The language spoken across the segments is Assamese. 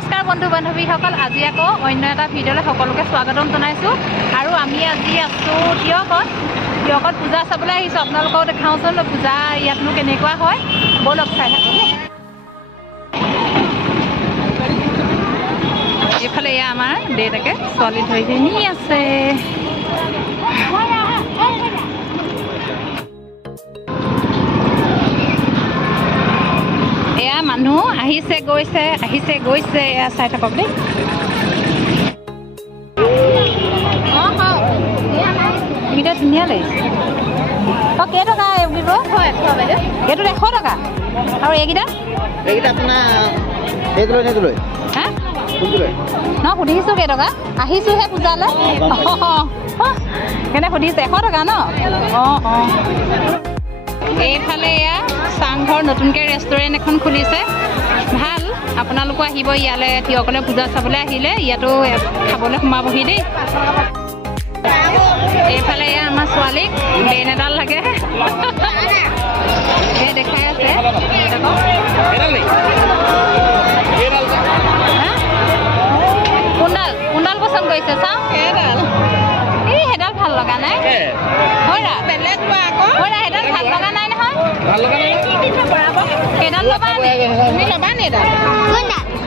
নমস্কাৰ বন্ধু বান্ধৱীসকল, আজি আকৌ অন্য এটা ভিডিঅ'লৈ সকলোকে স্বাগতম জনাইছোঁ। আৰু আমি আজি আছোঁ তিয়কত পূজা চাবলৈ আহিছোঁ। আপোনালোকক দেখাওঁচোন পূজা ইয়াতনো কেনেকুৱা হয়, ব'লক চাই থাকোঁ। এইফালে এয়া আমাৰ দেউতাকে ছোৱালী ধৰি নি আছে। এয়া মানুহ আহিছে গৈছে এয়া চাই থাকক দেই। এইকেইটা ধুনীয়া লাগিছে। অঁ কেইটকা দিব? এইটোত 100 টকা। আৰু এইকেইটা আপোনাৰ হা ন সুধিছোঁ কেইটকা, আহিছোঁহে পূজালৈ সেইকাৰণে সুধিছে 100 টকা ন। অঁ এইফালে এয়া চাংঘৰ নতুনকৈ ৰেষ্টুৰেণ্ট এখন খুলিছে, ভাল। আপোনালোকো আহিব ইয়ালৈ, তিয়কলৈ পূজা চাবলৈ আহিলে ইয়াতো খাবলৈ সোমাবহি দেই। এইফালে এয়া আমাৰ ছোৱালীক বেন এডাল লাগে এই দেখাই আছে। কোনডাল পচন্দ কৰিছে চাওঁ। এই সেইডাল ভাল লগা নাই, বেলেগ সেইডাল ভাল লগা নাই নহয়। সেইডাল ল'বা তুমি, ল'বা নি এডাল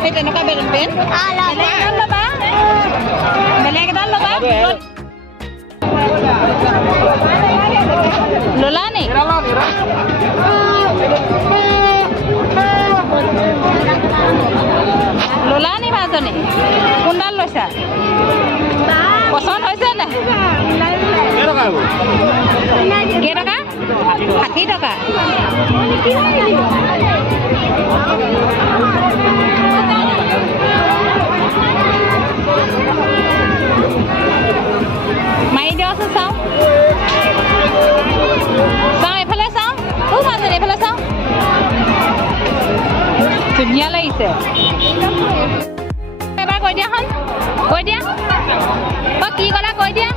সেই তেনেকুৱা বেলেগ ল'বা, বেলেগ এডাল ল'বা। ল'লা নি? ল'লা নি মাজনী? কোনডাল লৈছা? পচন্দ হৈছে নে? কেইটকা? 60 টকা। মাৰি দিয়কচোন চাওঁ এইফালে চাওঁ। মাজনী এইফালে চাওঁ, ধুনীয়া লাগিছে। এবাৰ কৈ দিয়াখন, কৈ দিয়া কি ক'লা, কৈ দিয়া।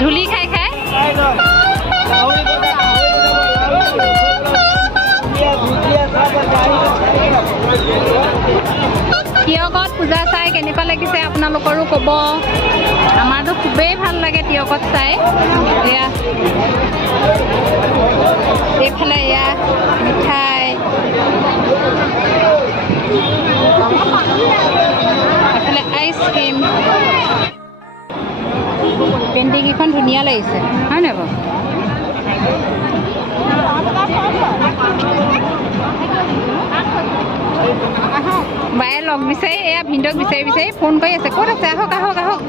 ধূলি খাই তিয়কত পূজা চাই কেনেকুৱা লাগিছে আপোনালোকৰো ক'ব। আমাৰতো খুবেই ভাল লাগে তিয়কত চাই। এয়া এইফালে এয়া মিঠাই, এইফালে আইচক্ৰীম। পেইণ্টিংকেইখন ধুনীয়া লাগিছে হয় নাই বাৰু? বায়ে লগ বিচাৰি এয়া ভিনদক বিচাৰি ফোন কৰি আছে, ক'ত আছে, আহক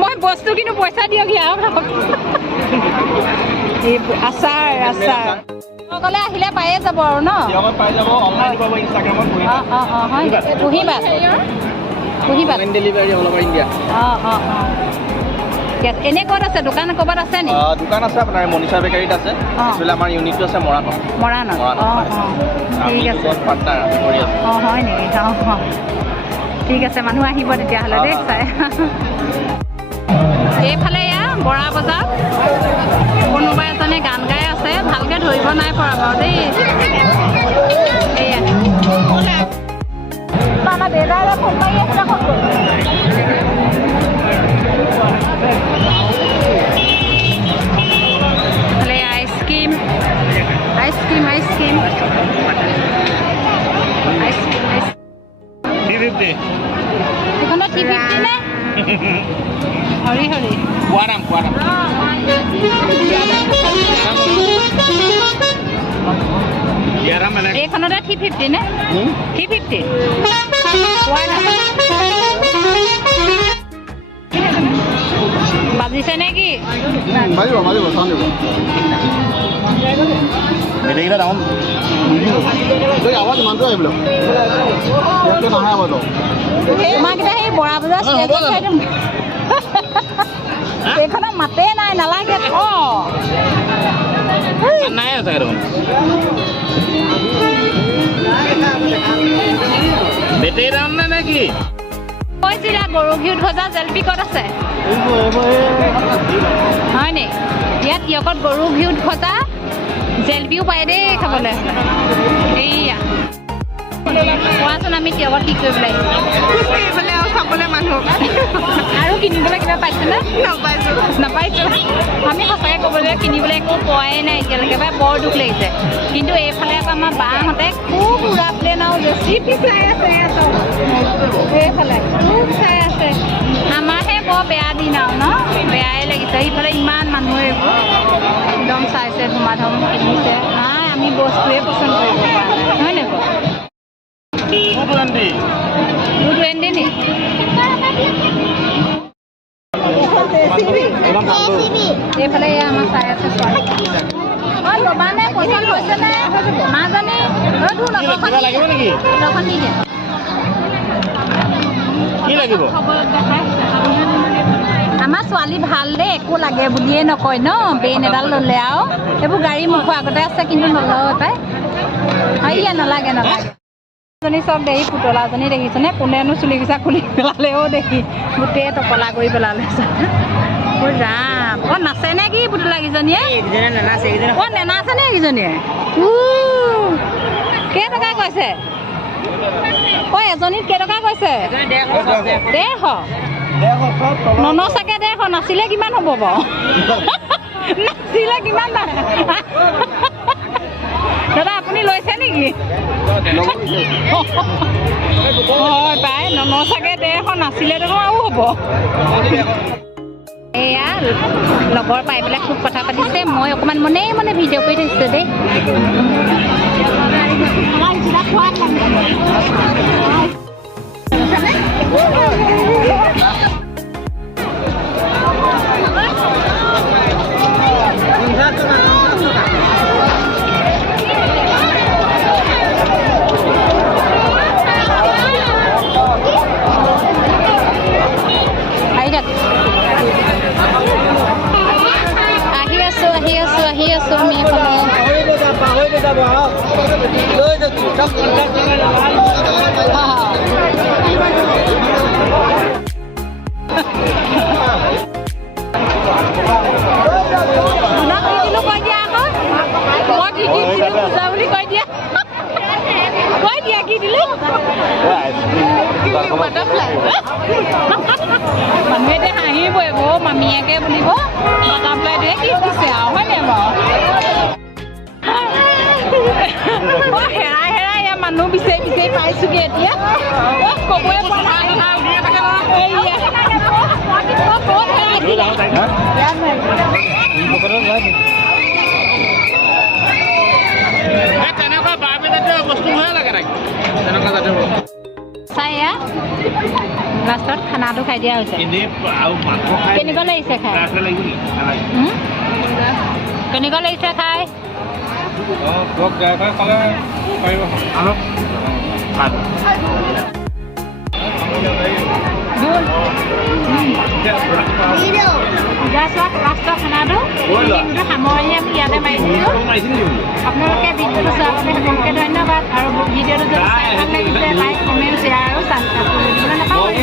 মই বস্তু কিন্তু পইচা দিয়ক আহক। এই আচাৰ সকলে আহিলে পায়ে যাব আৰু ন? হয় পুহিবা এনে ক'ত আছে দোকান? ক'ৰবাত আছে নি? দোকান আছে আপোনাৰ মনিষা বেকাৰীত আছে। আমাৰ ইউনিটটো আছে মৰাণত। ঠিক আছে। হয় নেকি? ঠিক আছে, মানুহ আহিব তেতিয়াহ'লে দেই চাই। এইফালে এয়া বৰা বজাৰ, কোনোবা এজনে গান গাই আছে, ভালকৈ ধৰিব নাই পৰা বাৰু দেই। এয়া দেউতাই ফোন মাৰি আছে। আইচক্ৰীম এইখনত 350 নে? হৰি এইখনতে 350 নে? 350 বাজিছে নে কি? তোমাকেইটা সেই বৰা বজাৰ এইখনত মাতে নাই, নালাগে নাই আছে। বেটেৰী দাম নে কি কৈছিলা? গৰু ঘিউত ভজা জেলেপি ক'ত আছে? হয় নি? ইয়াত তিয়কত গৰু ঘিউত ভজা জেলেপিও পায় দেই খাবলৈ। এইয়া কোৱাচোন আমি তিয়কত কি কৰিব লাগিব খোজকাঢ়িবলৈ আৰু চাবলৈ মানুহক আৰু কিনিবলৈ কিবা পাইছেনে নাপাইছোঁ আমি সঁচাকৈ ক'বলৈ কিনিবলৈ একো পোৱাই নাই এতিয়ালৈকে বা বৰ দুখ লাগিছে কিন্তু এইফালে আকৌ আমাৰ বাহঁতে খুব উৰা প্লেন আৰু জেচিপি চাই আছে এইফালে খুব চাই আছে আমাৰহে বৰ বেয়া দিন আৰু ন বেয়াই লাগিছে ইফালে ইমান মানুহ এইবোৰ একদম চাইছে ধুমাধুম কিনিছে নাই আমি বস্তুৱে পচন্দ কৰিব পৰা নাই হয় নাই বাৰু দুটুৱেণ্টি নি এইফালে এয়া আমাৰ চাই আছে ছোৱালী অঁ ল'বা নে পচন্দ হৈছেনে মাজনী লগৰখন দি দে কি লাগিব আমাৰ ছোৱালী ভাল দেই একো লাগে বুলিয়ে নকয় ন বেইন এডাল ল'লে আৰু এইবোৰ গাড়ী মুখৰ আগতে আছে কিন্তু নলয় পাই হেৰিয়া নালাগে এজনী চব দেখি পুতলাজনী দেখিছেনে কোনেনো চুলি কোচা খুলি পেলালেও দেখি গোটেই টকলা কৰি পেলালে ৰাম অঁ নাচে নে কি পুতলাকেইজনীয়ে অঁ নেনাচে নে এইকেইজনীয়ে কেইটকা কৈছে অঁ এজনীত কেইটকা কৈছে 150 ননচাকে 150 নাছিলে কিমান হ'ব বাৰু নাছিলে কিমান দাদা আপুনি লৈছে নেকি হয় পাই ননচাকে 150 নাছিলে দেখোন আৰু হ'ব এয়া লগৰ পাই পেলাই খুব কথা পাতিছে মই অকণমান মনে ভিডিঅ' কৰি থৈছোঁ দেই আহি আছোঁ আমি কৈ দিয়া আকৌ মই কি দিছিলোঁ পূজা বুলি কৈ দিয়া কি দিলোঁ মানুহে এতিয়া হাঁহিবই মামীয়েকে বুলিব বাটাৰফ্লাই দিয়ে কি দিছে আৰু হয়নে বাৰু হেৰাই ইয়াৰ মানুহ বিচাৰি পাইছোগে এতিয়া ক'বই পৰা নাই তেনেকুৱা বাৰবেজাতীয় বস্তুবোৰহে লাগে তাকে তেনেকুৱা জাতীয় বস্তু চাই লাষ্টত খানাটো খাই দিয়া হৈছে কেনেকুৱা লাগিছে খাই কেনেকুৱা লাগিছে খাই লাষ্টৰ খানাটো সামৰি আমি ইয়াতে মাৰিছিলোঁ আপোনালোকে ভিডিঅ'টো চোৱাৰ বাবে সকলোকে ধন্যবাদ আৰু ভিডিঅ'টো যদি চাই ভাল লাগিছে লাইক কমেণ্ট শ্বেয়াৰ আৰু ছাবস্ক্ৰাইব কৰিবলৈ নাপাহৰিব